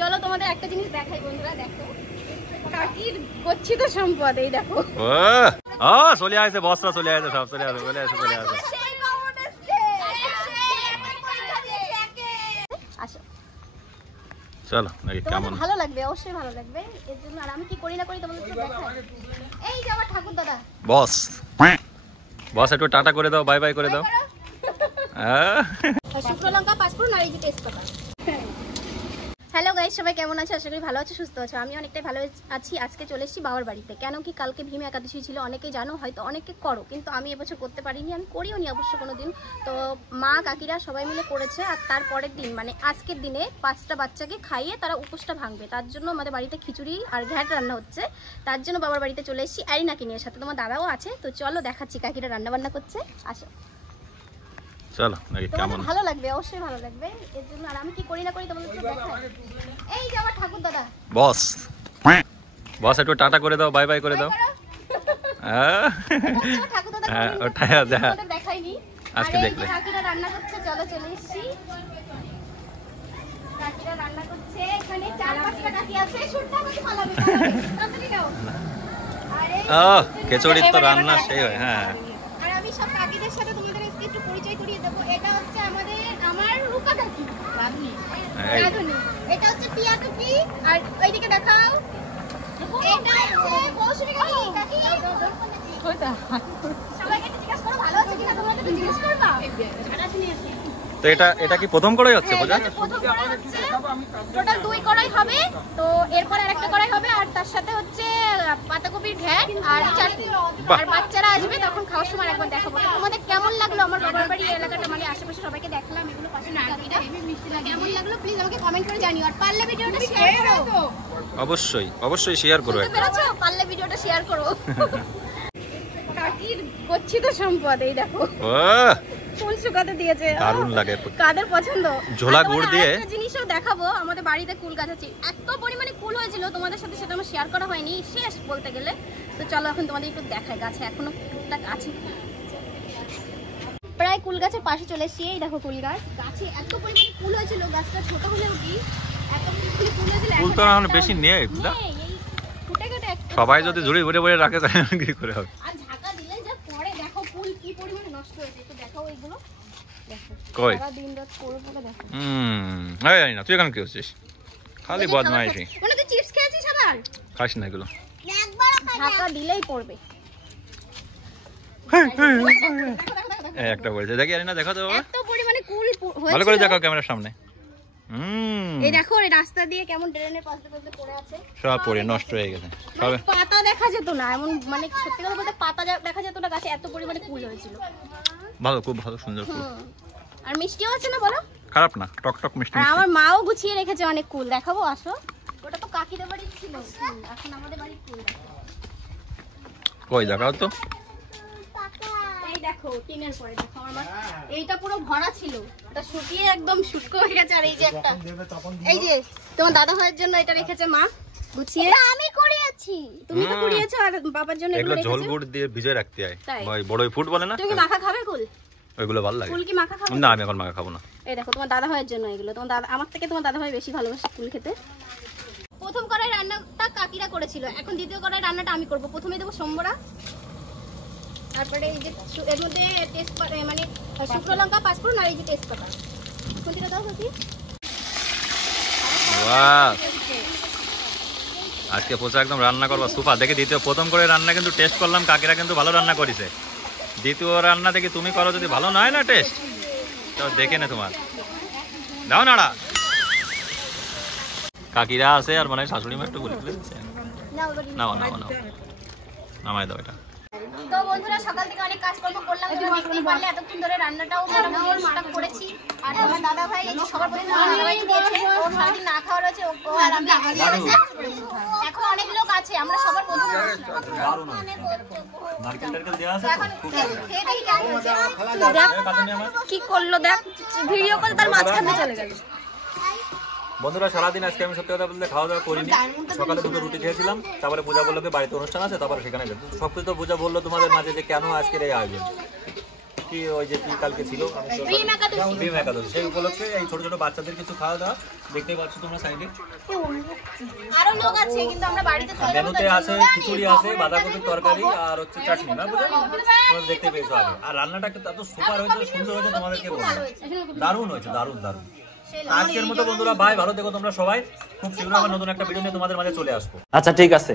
চলো তোমাদের একটা জিনিস দেখাই বন্ধুরা, দেখো কাকির গচ্ছিত সম্পদ, এই দেখো। চলে আসে বস্তা, চলে আসে সব, চলে আসে, চলে আসে, চলে আসে। চলো নাকি কেমন ভালো লাগবে, অবশ্যই ভালো লাগবে। এর জন্য আর আমি কি করি না করি তোমাদের একটু দেখাই। এই যে আমার ঠাকুর দাদা বস, বস একটু টাটা করে দাও, বাই বাই করে দাও। শুকনো লঙ্কা, পাঁচফোড়ন আর এই যে তেজপাতা। হ্যালো গাইস, সবাই কেমন আছো? আশা করি ভালো আছো, সুস্থ আছো। আমি অনেকটাই ভালো আছি। আজকে চলে এসেছি বাবার বাড়িতে। কেন কি কালকে ভীম একাদশী ছিল, অনেকেই জানো, হয়তো অনেকে করো, কিন্তু আমি এবছর করতে পারিনি, আমি করিও নি অবশ্য কোনোদিন। তো মা কাকিরা সবাই মিলে করেছে, আর তারপরের দিন মানে আজকের দিনে 5টা বাচ্চাকে খাইয়ে তারা উপোসটা ভাঙবে। তার জন্য আমাদের বাড়িতে খিচুড়ি আর ঘ্যাট রান্না হচ্ছে। তার জন্য বাবার বাড়িতে চলে এসেছি অ্যারিনাকে নিয়ে, সাথে তোমার দাদাও আছে। তো চলো দেখাচ্ছি কাকিরা রান্না বান্না করছে, আসো। চলো নাকি কেমন ভালো লাগবে, অবশ্যই ভালো লাগবে। এর জন্য আর আমি কি করি না করি তোমাদের একটু দেখাই। এই যে আমার ঠাকুর দাদা বস, বস একটু টাটা করে দাও, বাই বাই করে দাও। ঠাকুর দাদা দেখাইনি, আজকে দেখলে কাকিরা রান্না করছে। চলো চলে এসেছি, কাকিরা রান্না করছে। এখানে 4-5টা কাকি আছে, শুটটা আমাকে পালাবে, তাড়াতাড়ি দাও। খিচুড়ি তো রান্না সেই হয়। হ্যাঁ, আর আমি সব কাকিদের সাথে তোমাদের একটু পরিচয় করিয়ে দেব। এটা হচ্ছে আমার রূপা কাকি, রাধুনি। এটা হচ্ছে পিয়া কাকি, আর ওইদিকে দেখাও, এটা হচ্ছে মৌসুমী কাকি। কাকি কইতা সবাইকে জিজ্ঞাসা করো ভালো আছে কিনা, তোমরা একটু জিজ্ঞাসা করবা। তো এটা কি প্রথম কড়াই হচ্ছে? বোঝা প্রথম কড়াই হচ্ছে, টোটাল 2 কড়াই হবে। তো এরপর আরেকটা কড়াই হবে, আর তার সাথে হচ্ছে পাতাকপির ঘ্যাট আর চাটনি। আর বাচ্চারা আসবে, তখন খাওয়ার সময় একবার দেখাবো। তোমাদের কেমন লাগলো আমার বাবার বাড়ি এলাকাটা, মানে আশেপাশে সবাইকে দেখলাম, এগুলো পাশে নাকিটা কেমন লাগলো প্লিজ আমাকে কমেন্ট করে জানিও। আর পারলে ভিডিওটা শেয়ার করো, অবশ্যই অবশ্যই শেয়ার করো। পারলে ভিডিওটা শেয়ার করো। কাকির গচ্ছিত সম্পদ, এই দেখো ফুল শুকাতে দিয়েছে, দারুণ লাগে। কাদের পছন্দ ঝোলা গুড় দিয়ে। একটা জিনিসও দেখাবো, আমাদের বাড়িতে কুল গাছ আছে, এত পরিমাণে কুল হয়েছিল, তোমাদের সাথে সেটা আমার শেয়ার করা হয়নি, শেষ বলতে গেলে। তো চলো এখন তোমাদের একটু দেখাই গাছে এখনো টুকটাক আছে। প্রায় কুল গাছের পাশে চলে এসেছি। এই দেখো কুল গাছ, গাছে এত পরিমাণে কুল হয়েছিল, গাছটা ছোট হলেও কি এত পরিমাণে কুল হয়েছিল। কুল তো এখন বেশি নেই, এই ফুটে গেটে সবাই যদি ঝুড়ি ভরে ভরে রাখে তাহলে কি করে হবে? আর ঢাকা দিলে যা পরে দেখো কুল কি পরিমাণে নষ্ট হয়েছে, একটু দেখাও এইগুলো। কই দিন রাত করে পরে দেখো। এই না, তুই এখন কি করছিস? খালি বদমাইশি। মানে তুই চিপস খেয়েছিস আবার? খাস না এগুলো, ঢাকা দিলেই পড়বে। একটা বলছে দেখি আরে না, দেখো তো এত পরিমাণে কুল হয়েছে, ভালো করে দেখাও ক্যামেরার সামনে। এই দেখো এই রাস্তা দিয়ে কেমন ড্রেনের পাশে পাশে পড়ে আছে, সব পড়ে নষ্ট হয়ে গেছে। সব পাতা দেখা যেত না, এমন মানে সত্যি কথা বলতে পাতা দেখা যেত না গাছে, এত পরিমাণে কুল হয়েছিল। ভালো, খুব ভালো, সুন্দর ফুল। আর মিষ্টিও আছে না বলো? খারাপ না, টক টক মিষ্টি। আর আমার মাও গুছিয়ে রেখেছে অনেক কুল, দেখাবো আসো। ওটা তো কাকিদের বাড়ির ছিল, এখন আমাদের বাড়ির কুল। কই দেখাও তো। এই দেখো টিনের পরে দেখো আমার এইটা পুরো ভরা ছিল, এটা শুকিয়ে একদম শুষ্ক হয়ে গেছে। আর এই যে একটা, এই যে তোমার দাদা ভাইয়ের জন্য এটা রেখেছে মা গুছিয়ে। আমি করিয়েছি, তুমি তো করিয়েছো, আর বাবার জন্য এগুলো ঝোল গুড় দিয়ে ভিজিয়ে রাখতে হয় ভাই, বড়ই ফুট বলে না। তুমি মাখা খাবে কুল? ওইগুলো ভালো লাগে। কুল কি মাখা খাবে? না, আমি এখন মাখা খাবো না। এই দেখো তোমার দাদা ভাইয়ের জন্য এগুলো, তোমার দাদা আমার থেকে তোমার দাদা ভাই বেশি ভালোবাসে কুল খেতে। প্রথম কড়াই রান্নাটা কাকিরা করেছিল, এখন দ্বিতীয় কড়াই রান্নাটা আমি করব। প্রথমে দেবো সম্বরা, তারপরে এই যে এর মধ্যে তেজপাতা মানে শুকনো লঙ্কা, পাঁচফোড়ন আর এই যে তেজপাতা। কোনটা দাও কাকি? বাহ, আজকে পোচা একদম রান্না করবা সুপার। দেখি দ্বিতীয়, প্রথম করে রান্না কিন্তু টেস্ট করলাম, কাকিরা কিন্তু ভালো রান্না করেছে। দ্বিতীয় রান্না দেখি তুমি করো, যদি ভালো না হয় না টেস্ট, তো দেখে নে তোমার। দাও নাড়া, কাকিরা আছে আর মানে শাশুড়ি মা একটু বলে দিচ্ছে। নাও নাও নাও, নামাই দাও এটা। তো বন্ধুরা সকাল থেকে অনেক কাজকর্ম করলাম, তোমরা দেখতেই পারলে এতক্ষণ ধরে রান্নাটাও মোটামুটি করেছি। আর আমার দাদা ভাই এই যে সবার প্রথমে দাদা ভাই দিয়েছে, ও সারাদিন না খাওয়া রয়েছে, ও আর আমি এখন অনেক লোক আছে, আমরা সবার প্রথমে কি করলো দেখ, ভিডিও করে তার মাঝখানে চলে গেল। বন্ধুরা সারাদিন আজকে আমি সত্যি কথা বলতে খাওয়া দাওয়া করিনি। সকালে দুটো রুটি খেয়েছিলাম, তারপরে পূজা বললো বাড়িতে অনুষ্ঠান আছে, তারপরে সেখানে গেল। সবকিছু তো পূজা বললো তোমাদের মাঝে যে কেন আজকের এই আয়োজন। কি ওই যে কি কালকে ছিল ভীম একাদশী। ভীম একাদশী, সেই উপলক্ষে এই ছোট ছোট বাচ্চাদের কিছু খাওয়া দাওয়া দেখতে পাচ্ছ তোমরা সাইডে। আরো লোক আছে কিন্তু আমরা বাড়িতে চলে যাবো, মেনুতে তার আছে জন্য খিচুড়ি আছে, বাঁধাকপির তরকারি আর হচ্ছে চাটনি, না বুঝলে তোমরা দেখতে পেয়েছো আগে। আর রান্নাটা কিন্তু এত সুপার হয়েছে, সুন্দর হয়েছে, তোমাদেরকে বলবো দারুণ হয়েছে, দারুণ দারুণ। আজকের মতো বন্ধুরা বাই, ভালো থেকো তোমরা সবাই। খুব শীঘ্রই আবার নতুন একটা ভিডিও নিয়ে তোমাদের মাঝে চলে আসবো। আচ্ছা ঠিক আছে।